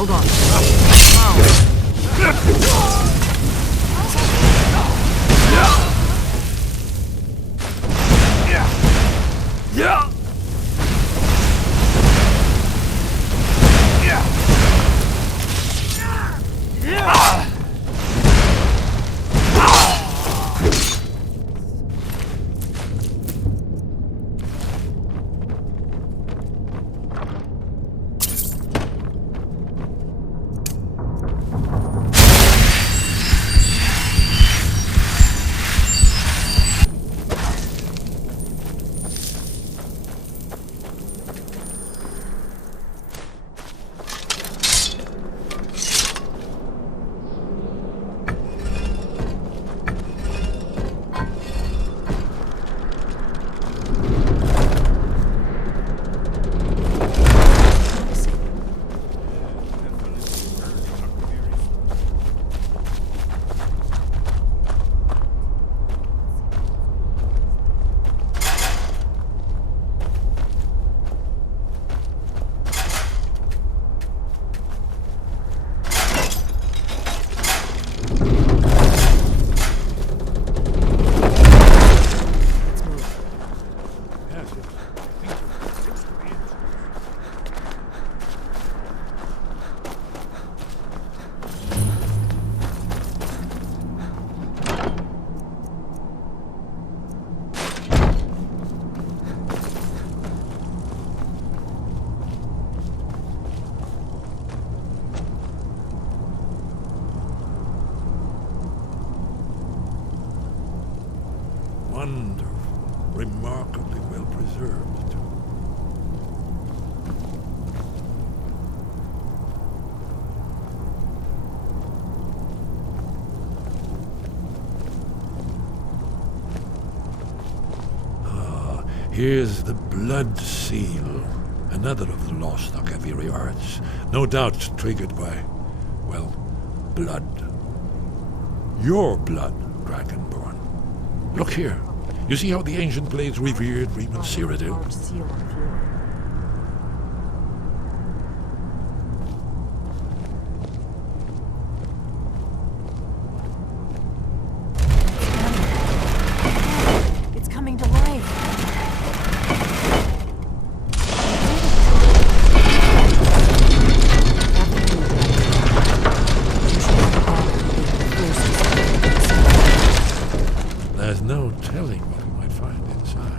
Hold on. Wow. Wonderful, remarkably well preserved, too. Here's the blood seal, another of the lost Akaviri arts, no doubt triggered by, well, blood. Your blood, Dragonborn. Look here. You see how the ancient blades revered Reman Cyrodiil? It's coming to life. There's no telling what we might find inside.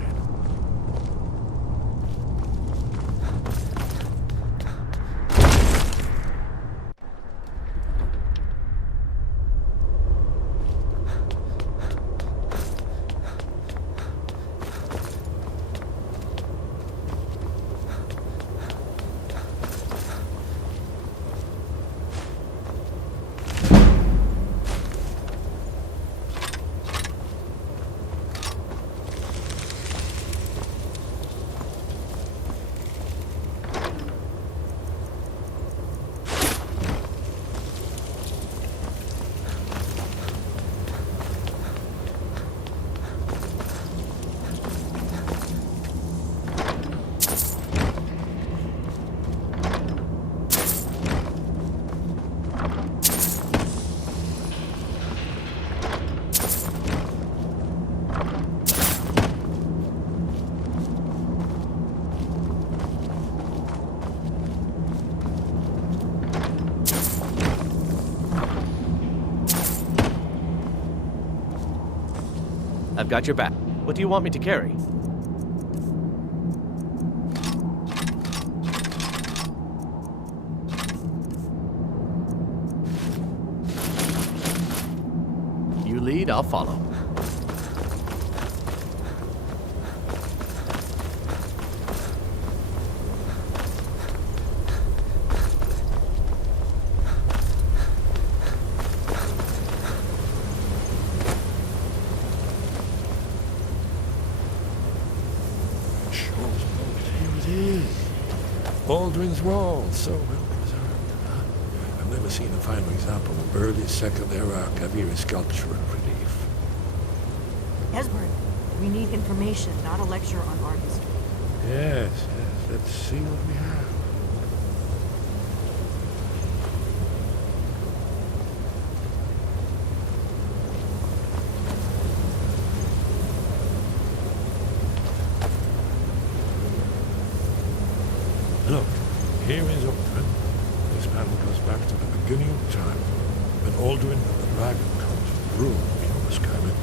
I've got your back. What do you want me to carry? You lead, I'll follow. Baldwin's Wall, so well preserved. I've never seen a finer example of early Second Era Kaviri sculpture and relief. Esbern, we need information, not a lecture on art history. Yes, let's see what we have. here is Alduin. This battle goes back to the beginning of time, when Alduin and the Dragon Cult ruled beyond the Skyrim.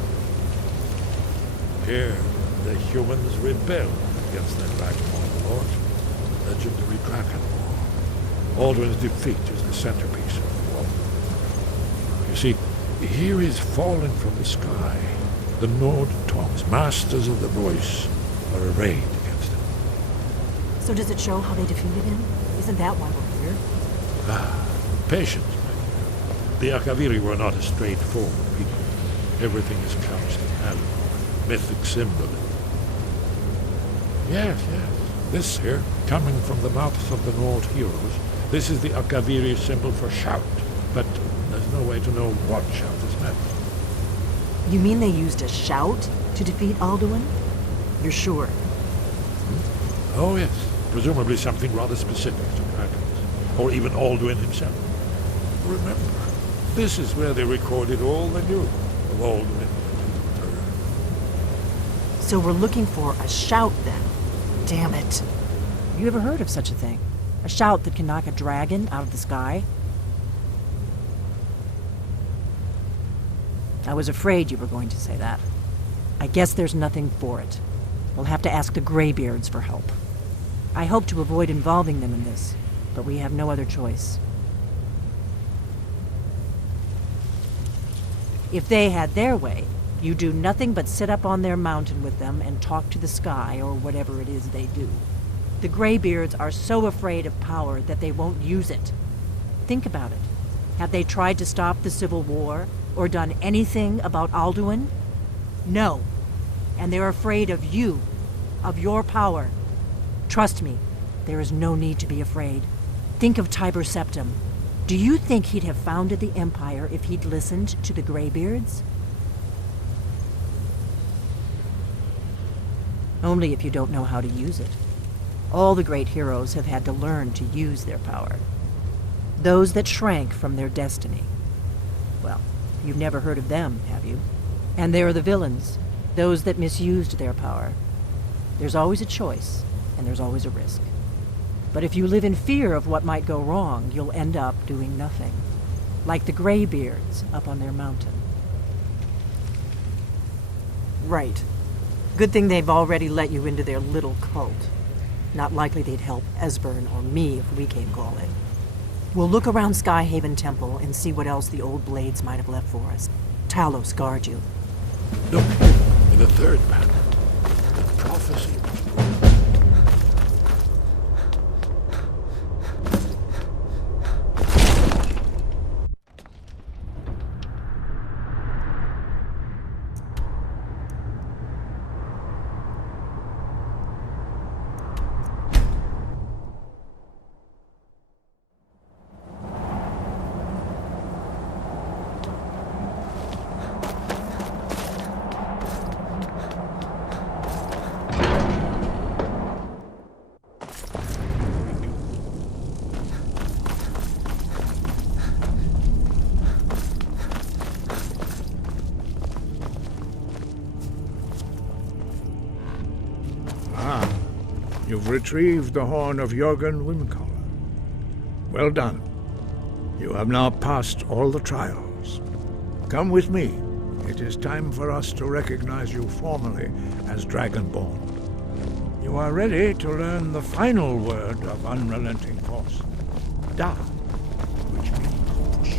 Here, the humans rebelled against their dragonborn lord, the legendary Dragon War. Alduin's defeat is the centerpiece of the war. You see, here is fallen from the sky. The Nord Tongs, masters of the voice, are arrayed against him. So does it show how they defeated him? Isn't that why we're here? Patience, my dear. The Akaviri were not a straightforward people. Everything is couched in allegory, mythic symbolism. Yes. This here, coming from the mouths of the Nord heroes, this is the Akaviri symbol for shout, but there's no way to know what shout is meant. You mean they used a shout to defeat Alduin? You're sure? Oh yes, presumably something rather specific to dragons, or even Alduin himself. Remember, this is where they recorded all they knew of Alduin and the Earth. So we're looking for a shout then. Damn it. You ever heard of such a thing? A shout that can knock a dragon out of the sky? I was afraid you were going to say that. I guess there's nothing for it. We'll have to ask the Greybeards for help. I hope to avoid involving them in this, but we have no other choice. If they had their way, you do nothing but sit up on their mountain with them and talk to the sky or whatever it is they do. The Greybeards are so afraid of power that they won't use it. Think about it. Have they tried to stop the Civil War or done anything about Alduin? No. And they're afraid of you, of your power. Trust me, there is no need to be afraid. Think of Tiber Septim. Do you think he'd have founded the Empire if he'd listened to the Greybeards? Only if you don't know how to use it. All the great heroes have had to learn to use their power. Those that shrank from their destiny. Well, you've never heard of them, have you? And there are the villains, those that misused their power. There's always a choice, and there's always a risk. But if you live in fear of what might go wrong, you'll end up doing nothing. Like the Greybeards up on their mountain. Right. Good thing they've already let you into their little cult. Not likely they'd help Esbern or me if we came calling. We'll look around Skyhaven Temple and see what else the old blades might have left for us. Talos guard you. Look, in the third panel, the prophecy. You've retrieved the horn of Jörgen Windcaller. Well done. You have now passed all the trials. Come with me. It is time for us to recognize you formally as Dragonborn. You are ready to learn the final word of unrelenting force. Da, which means push.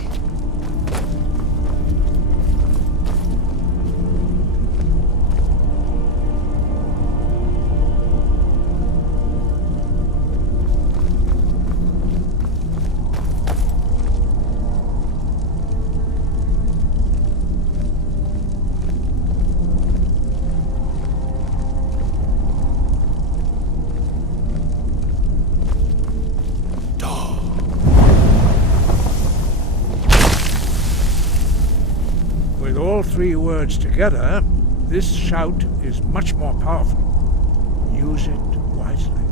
With all three words together, this shout is much more powerful. Use it wisely.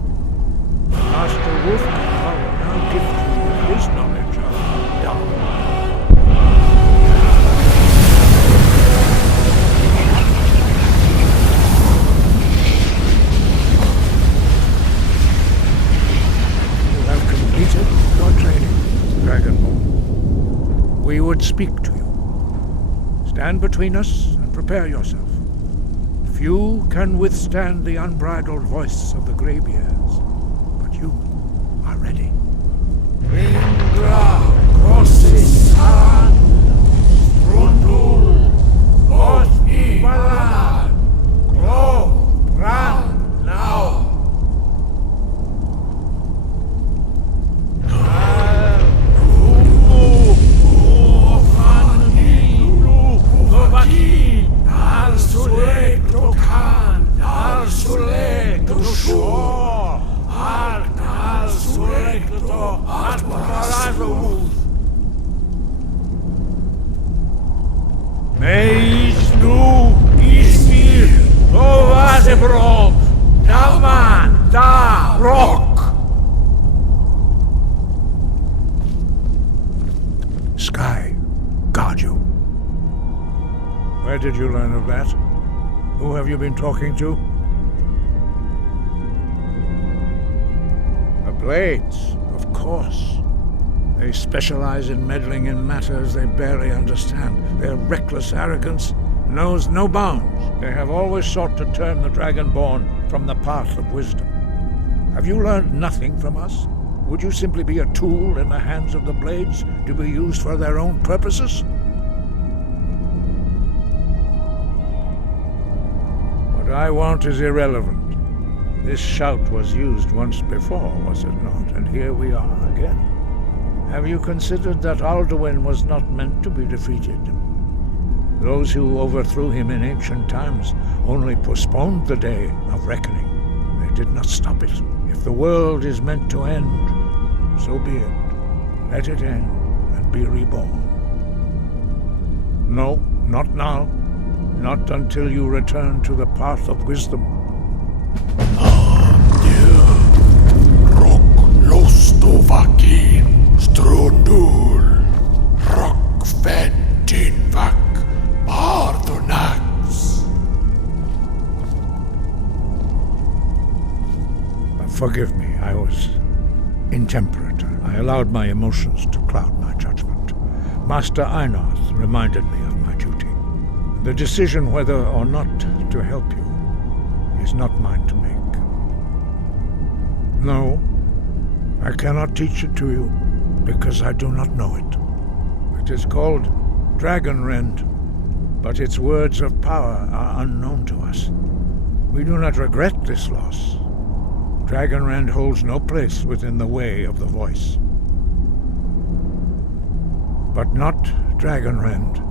Master Wolfgar will now gift you with his knowledge of Dark. You have completed would speak to you. Stand between us and prepare yourself. Few can withstand the unbridled voice of the graybeards, but you are ready. Indra, Kosisan, Rundul, Osni, Balan, Gro, Ran, now. Sky, guard you. Where did you learn of that? Who have you been talking to? The Blades, of course. They specialize in meddling in matters they barely understand. Their reckless arrogance knows no bounds. They have always sought to turn the Dragonborn from the path of wisdom. Have you learned nothing from us? Would you simply be a tool in the hands of the Blades to be used for their own purposes? What I want is irrelevant. This shout was used once before, was it not? And here we are again. Have you considered that Alduin was not meant to be defeated? Those who overthrew him in ancient times only postponed the day of reckoning. They did not stop it. If the world is meant to end, so be it. Let it end and be reborn. No, not now. Not until you return to the path of wisdom. Strundul, rock ventinvak, Bardonax. Forgive me, I was intemperate. I allowed my emotions to cloud my judgment. Master Einarth reminded me of my duty. The decision whether or not to help you is not mine to make. No, I cannot teach it to you, because I do not know it. It is called Dragonrend, but its words of power are unknown to us. We do not regret this loss. Dragonrend holds no place within the way of the voice. But not Dragonrend.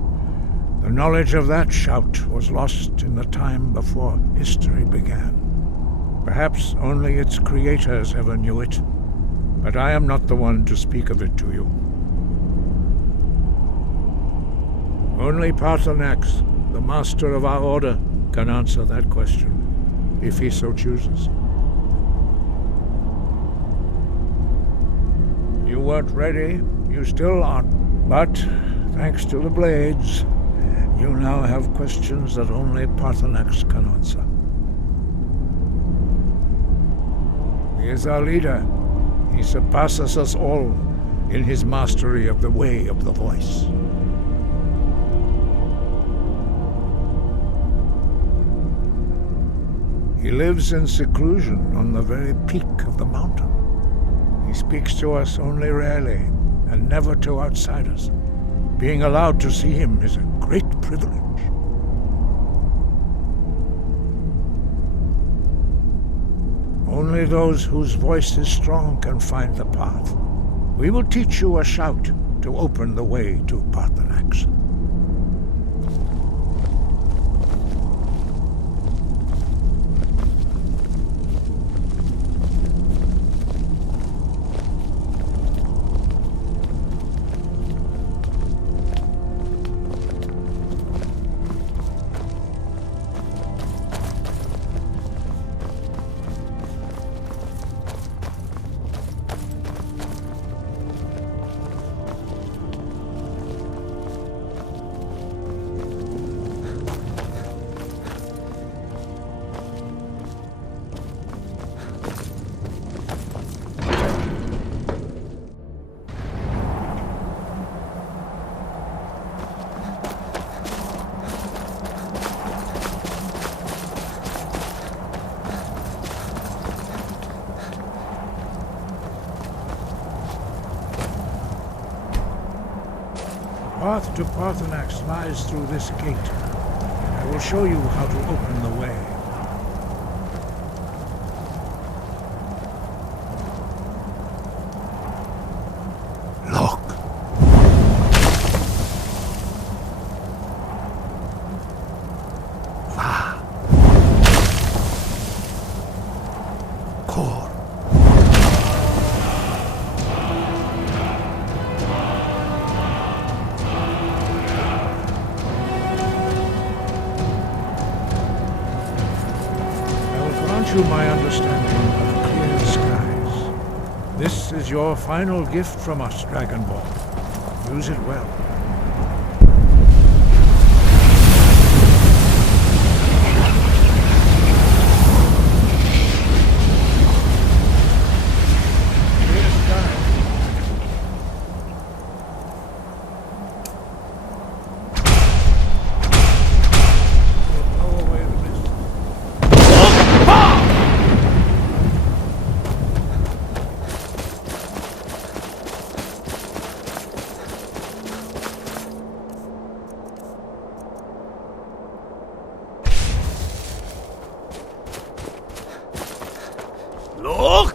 The knowledge of that shout was lost in the time before history began. Perhaps only its creators ever knew it, but I am not the one to speak of it to you. Only Paarthurnax, the master of our order, can answer that question, if he so chooses. You weren't ready, you still aren't, but thanks to the Blades, you now have questions that only Paarthurnax can answer. He is our leader. He surpasses us all in his mastery of the way of the voice. He lives in seclusion on the very peak of the mountain. He speaks to us only rarely, and never to outsiders. Being allowed to see him is a great privilege. Only those whose voice is strong can find the path. We will teach you a shout to open the way to Paarthurnax. path to Parthenax lies through this gate. I will show you how to open the way. Look. Va. Cor. You my understanding of clear skies. This is your final gift from us, Dragonborn. Use it well. Clear skies. Will blow away the mist. Look!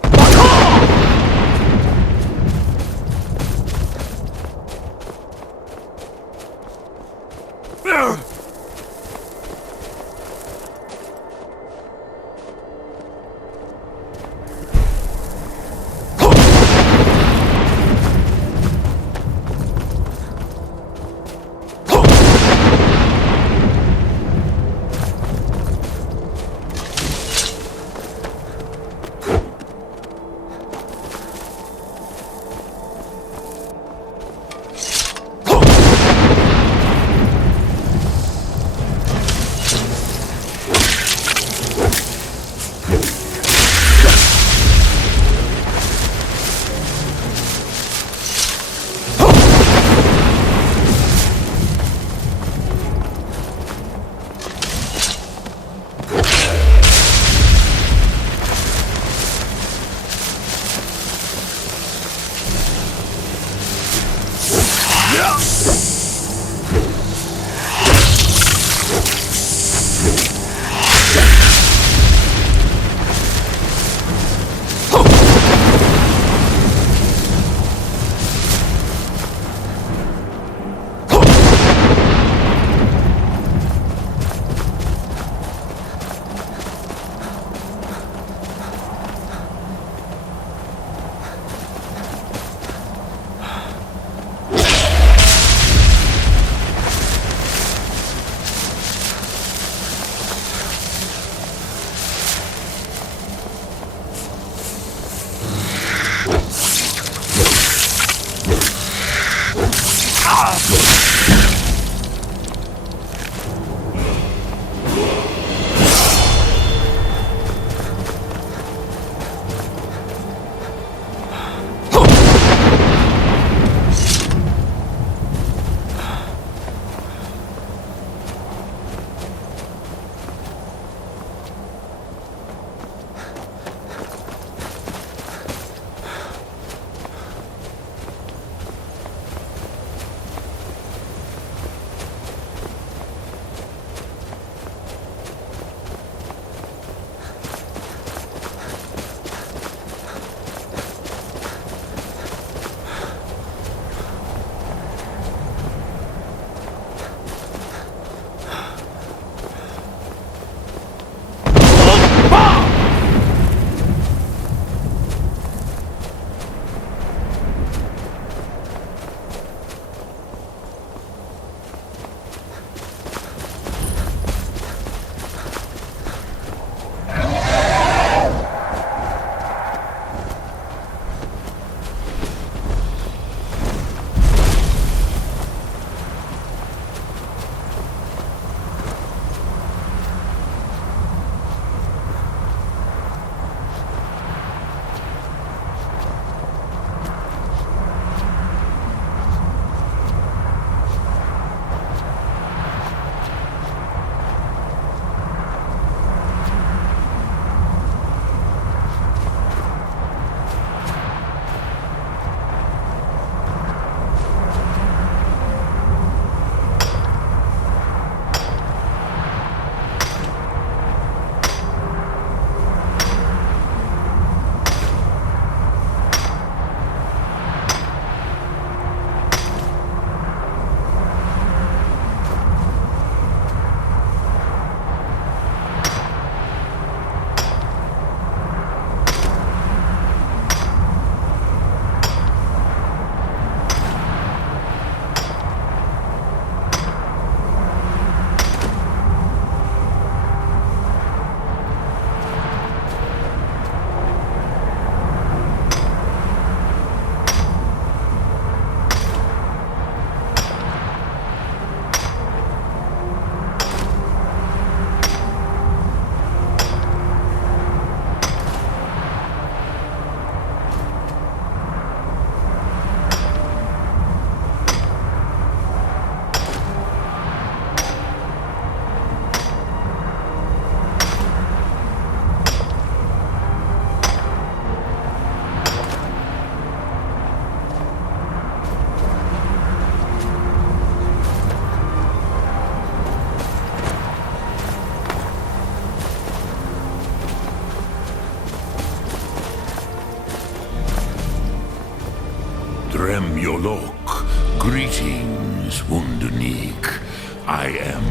Yolok, greetings, Wundernik. I am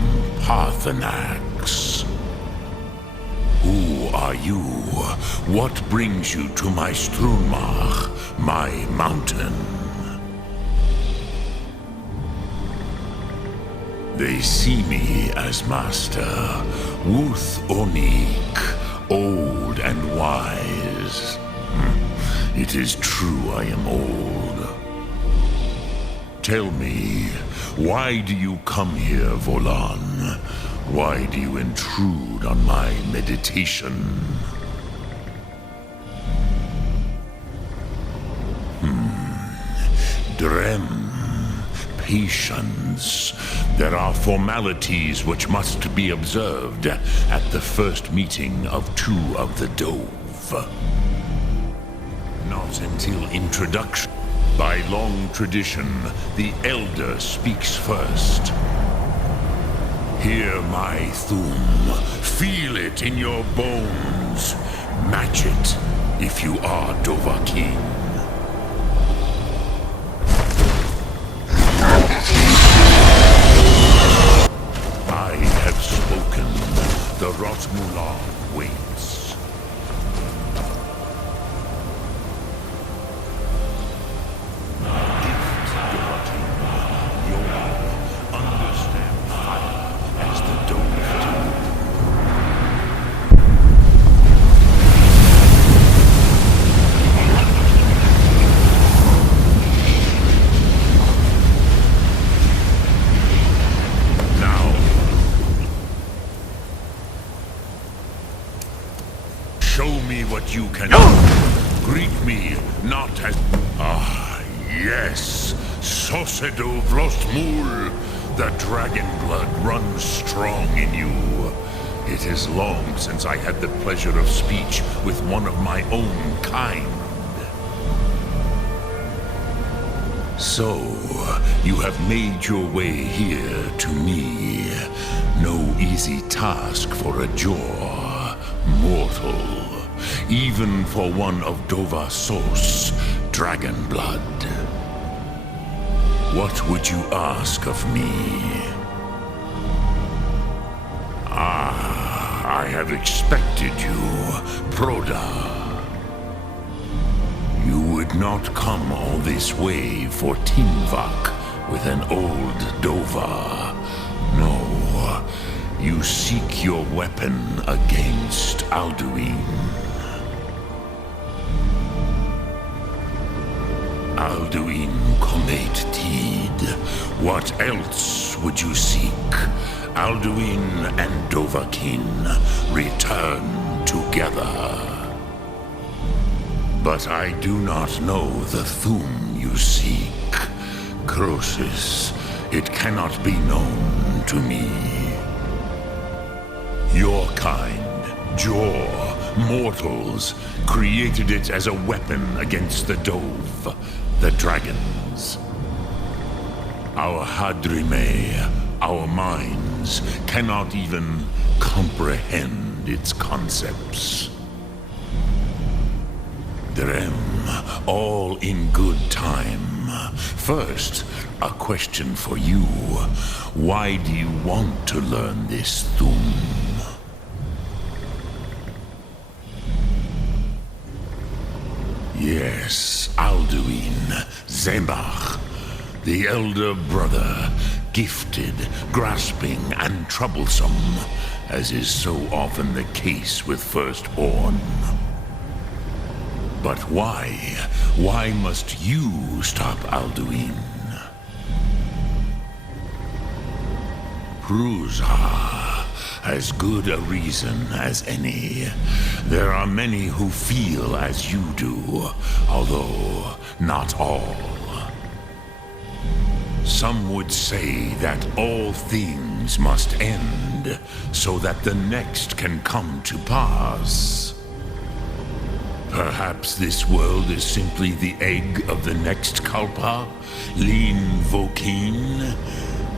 Parthenax. Who are you? What brings you to my Strunmach, my mountain? They see me as master, Wuth Onik, old and wise. It is true I am old. Tell me, why do you come here, Volan? Why do you intrude on my meditation? Drem. Patience. There are formalities which must be observed at the first meeting of two of the Dove. Not until introduction. By long tradition, the Elder speaks first. Hear my Thum. Feel it in your bones. Match it if you are Dovahkiin. I have spoken. The Rotmulan waits. Gift Dovahkiin. You understand fire as the Dove do. Now, show me what you can do. Greet me not as... Ah, yes. Sosedo Vlostmul. The dragon blood runs strong in you. It is long since I had the pleasure of speech with one of my own kind. So, you have made your way here to me. No easy task for a Jor, mortal. Even for one of Dova Sos, dragon blood. What would you ask of me? I have expected you, Proda. You would not come all this way for Tinvak with an old Dova. No, you seek your weapon against Alduin. Alduin Comet Tid. What else would you seek? Alduin and Dovahkiin return together. But I do not know the Thum you seek. Croesus, it cannot be known to me. Your kind, Jor, mortals, created it as a weapon against the Dove, the dragons. Our Hadrime, our minds, cannot even comprehend its concepts. Drem, all in good time. First, a question for you. Why do you want to learn this Thum? Yes, Alduin, Zembach, the elder brother, gifted, grasping, and troublesome, as is so often the case with firstborn. But why? Why must you stop Alduin? Prusa, as good a reason as any. There are many who feel as you do, although not all. Some would say that all things must end, so that the next can come to pass. Perhaps this world is simply the egg of the next Kalpa, Lin Vokin.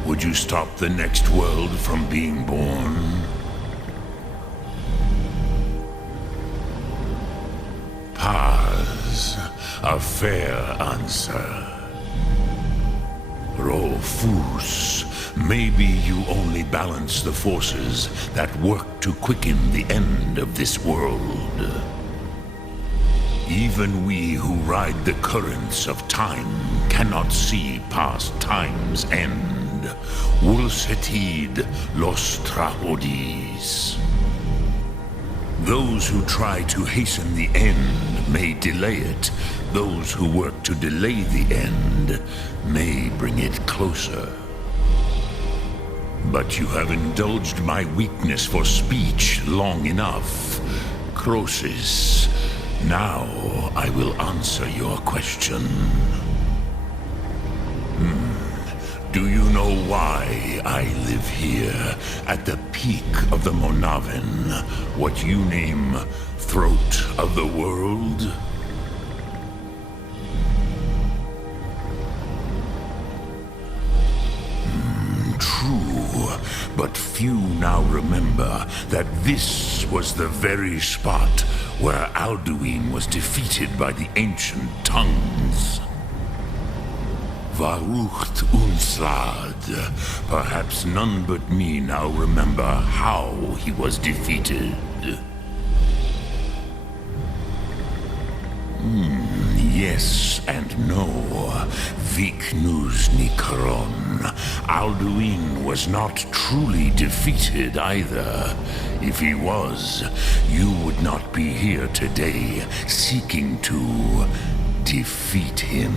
Would you stop the next world from being born? Paz, a fair answer. Rofus, maybe you only balance the forces that work to quicken the end of this world. Even we who ride the currents of time cannot see past time's end. Wulsetid los trahodis. Those who try to hasten the end may delay it. Those who work to delay the end may bring it closer. But you have indulged my weakness for speech long enough. Croesus, now I will answer your question. Do you know why I live here at the peak of the Monavin, what you name Throat of the World? True, but few now remember that this was the very spot where Alduin was defeated by the ancient tongues. Varucht Unslad. Perhaps none but me now remember how he was defeated. Yes and no. Viknus Nikron. Alduin was not truly defeated either. If he was, you would not be here today seeking to defeat him.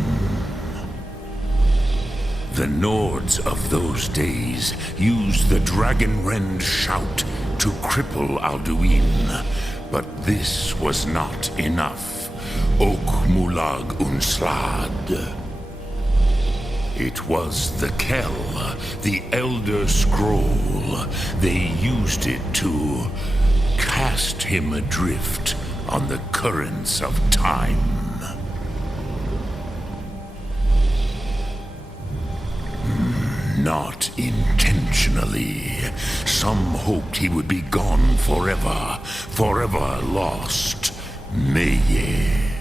The Nords of those days used the Dragonrend shout to cripple Alduin, but this was not enough. Ok Mulag Unslad. It was the Kell, the Elder Scroll. They used it to cast him adrift on the currents of time. Not intentionally. Some hoped he would be gone forever, forever lost. Meye.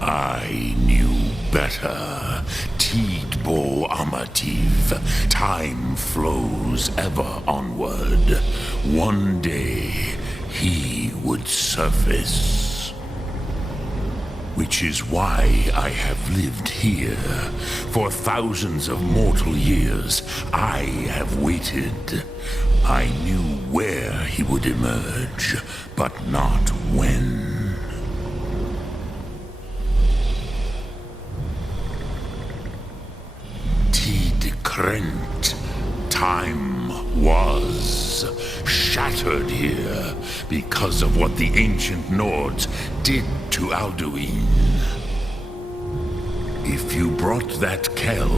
I knew better. Tidbo Amativ. Time flows ever onward. One day, he would surface. Which is why I have lived here. For thousands of mortal years, I have waited. I knew where he would emerge, but not when. Tid Krent. Time was shattered here because of what the ancient Nords did to Alduin. If you brought that Kell,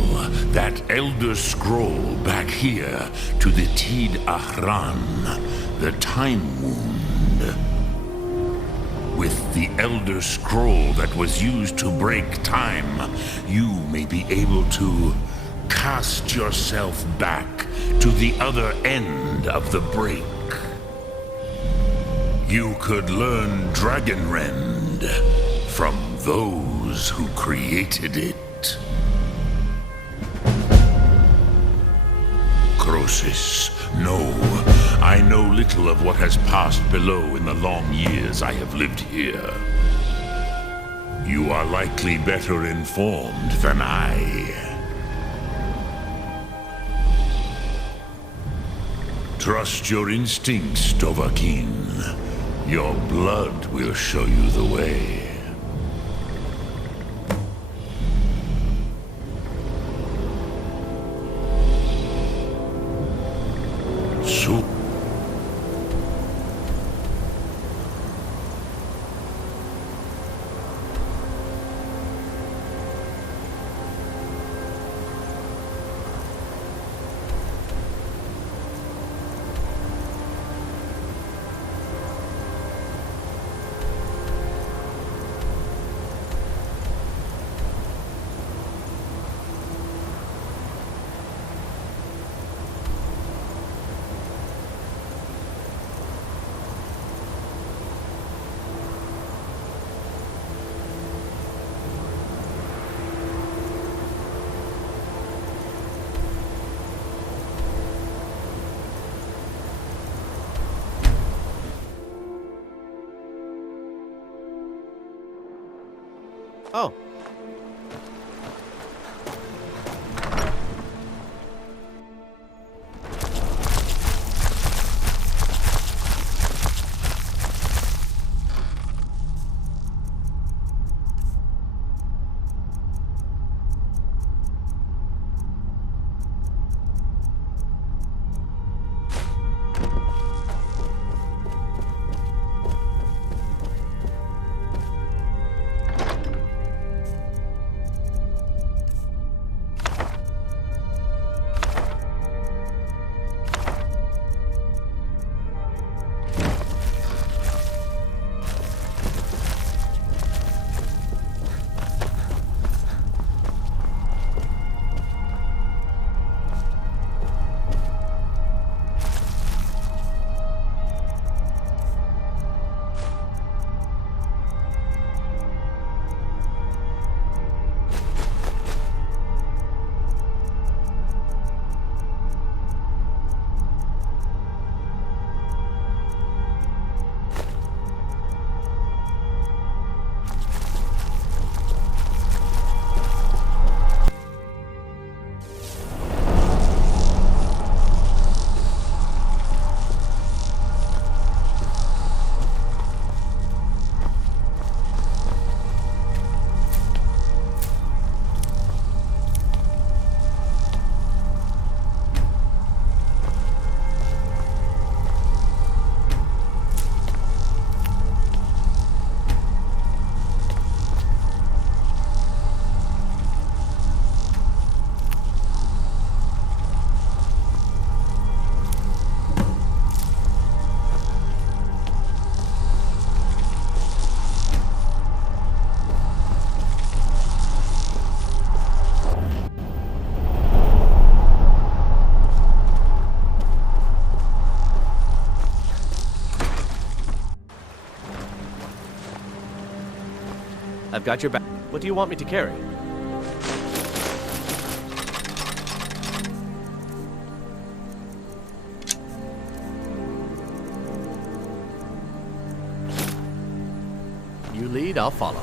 that Elder Scroll back here to the Tid Ahran, the Time Wound, with the Elder Scroll that was used to break time, you may be able to cast yourself back to the other end of the break. You could learn Dragonrend from those who created it. Croesus, no, I know little of what has passed below in the long years I have lived here. You are likely better informed than I. Trust your instincts, Dovahkiin. Your blood will show you the way. So Oh, I've got your back. What do you want me to carry? You lead, I'll follow.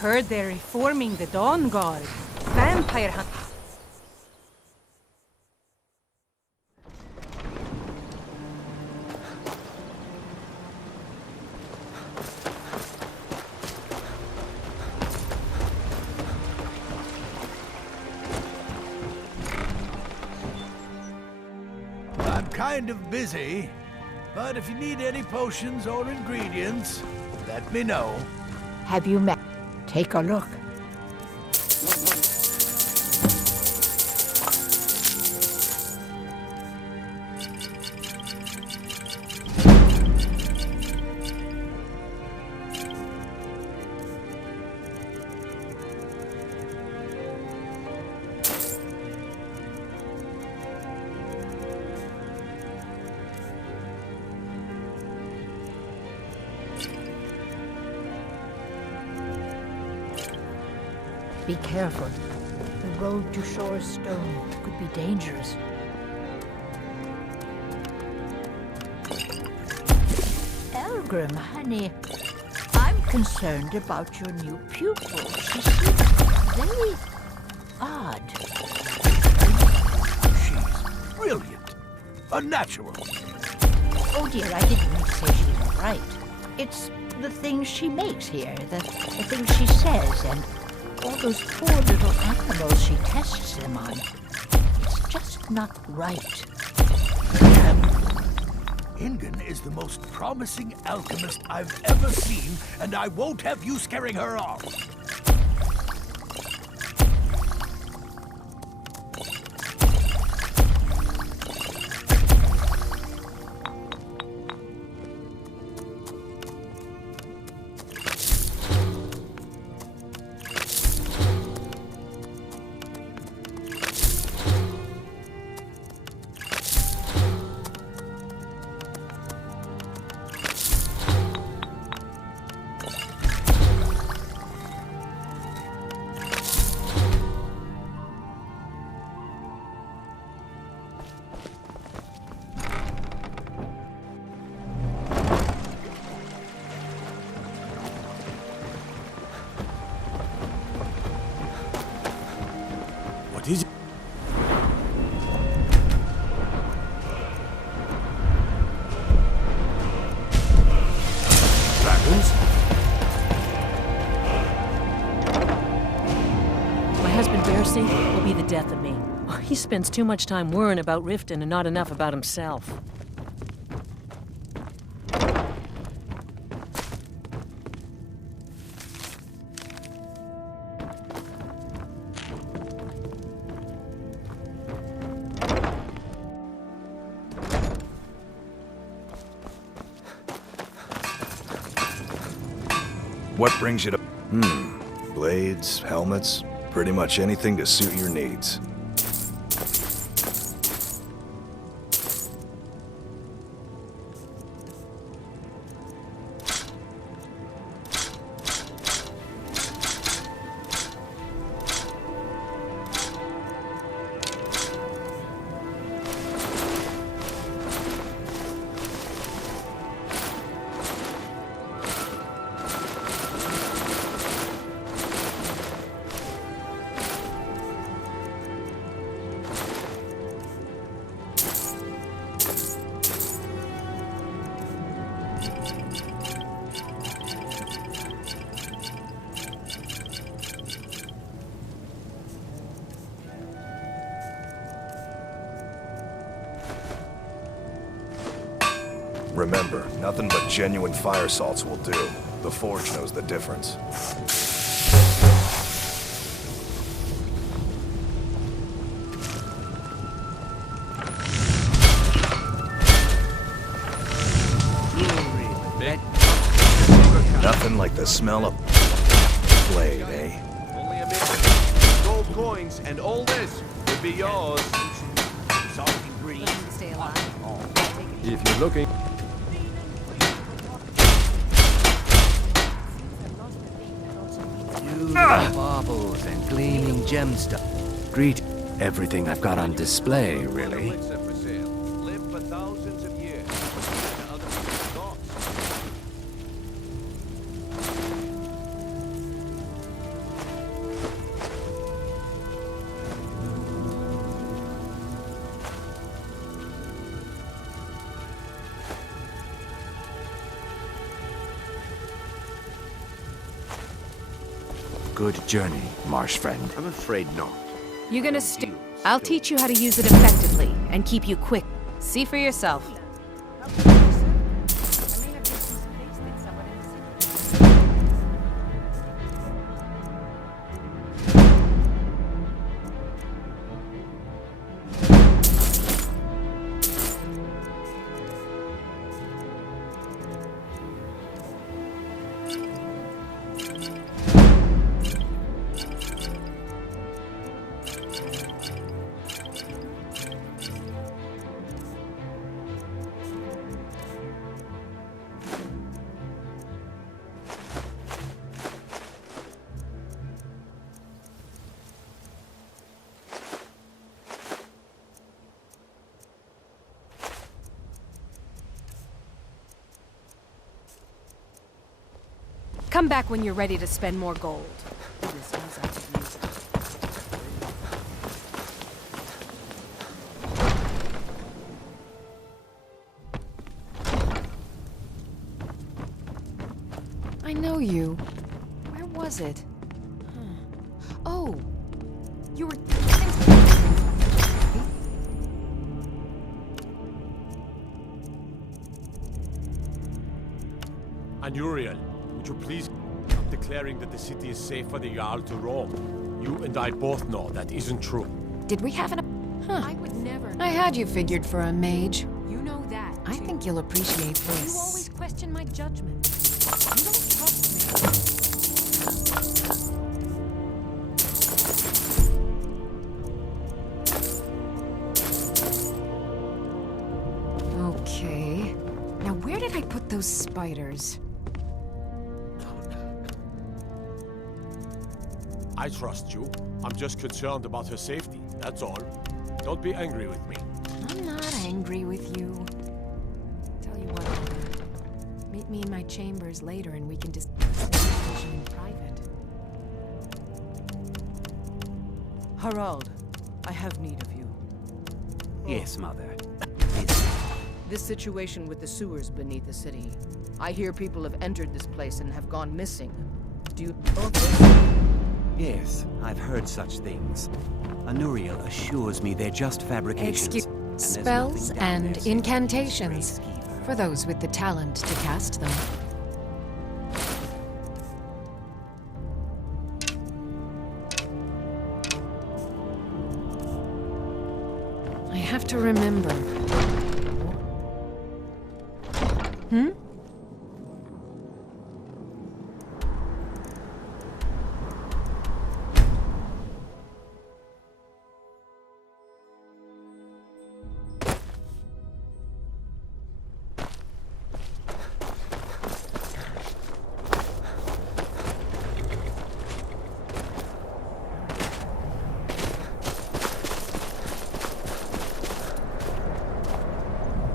Heard they're reforming the Dawn Guard. Vampire hunt. I'm kind of busy, but if you need any potions or ingredients, let me know. Have you met? Take a look. Be careful. The road to Shore's Stone could be dangerous. Elgrim, honey, I'm concerned about your new pupil. She seems very odd. She's brilliant. A natural. Oh dear, I didn't mean to say she's bright. It's the things she makes here, the things she says, and all those poor little animals she tests them on. It's just not right. Ingen is the most promising alchemist I've ever seen, and I won't have you scaring her off. What is it? Dragons? My husband Bercy will be the death of me. He spends too much time worrying about Riften and not enough about himself. What brings you to... Blades, helmets, pretty much anything to suit your needs. Remember, nothing but genuine fire salts will do. The Forge knows the difference. Nothing like the smell of blade, eh? Only a minute. Gold coins and all this would be yours. Soft ingredients. Stay alive. If you're looking. Baubles and gleaming gemstones. Greet everything I've got on display, really. Live for thousands of years. And other people's thoughts. good journey, marsh friend. I'm afraid not. You're gonna I'll teach you how to use it effectively and keep you quick. See for yourself. Come back when you're ready to spend more gold. I know you. Where was it? Oh, you were... And Uriel, would you please stop declaring that the city is safe for the Jarl to roam? You and I both know that isn't true. Did we have an... Huh. I would never... I had you figured for a mage. You know that, too. I think you'll appreciate this. You always question my judgment. You don't trust me. Okay. Now where did I put those spiders? I trust you. I'm just concerned about her safety, that's all. Don't be angry with me. I'm not angry with you. Tell you what, Mother. Meet me in my chambers later and we can discuss the situation in private. Harald, I have need of you. Yes, Mother. This situation with the sewers beneath the city. I hear people have entered this place and have gone missing. Do you know of this? Yes, I've heard such things. Anuriel assures me they're just fabrications. Spells and incantations. For those with the talent to cast them. I have to remember.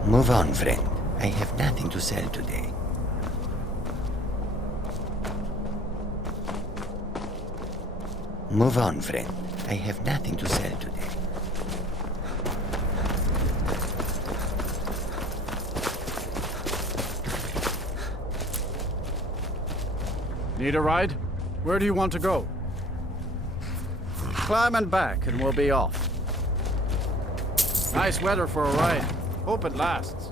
Move on, friend. I have nothing to sell today. Move on, friend. I have nothing to sell today. Need a ride? Where do you want to go? Climb and back and we'll be off. Nice weather for a ride. Hope it lasts.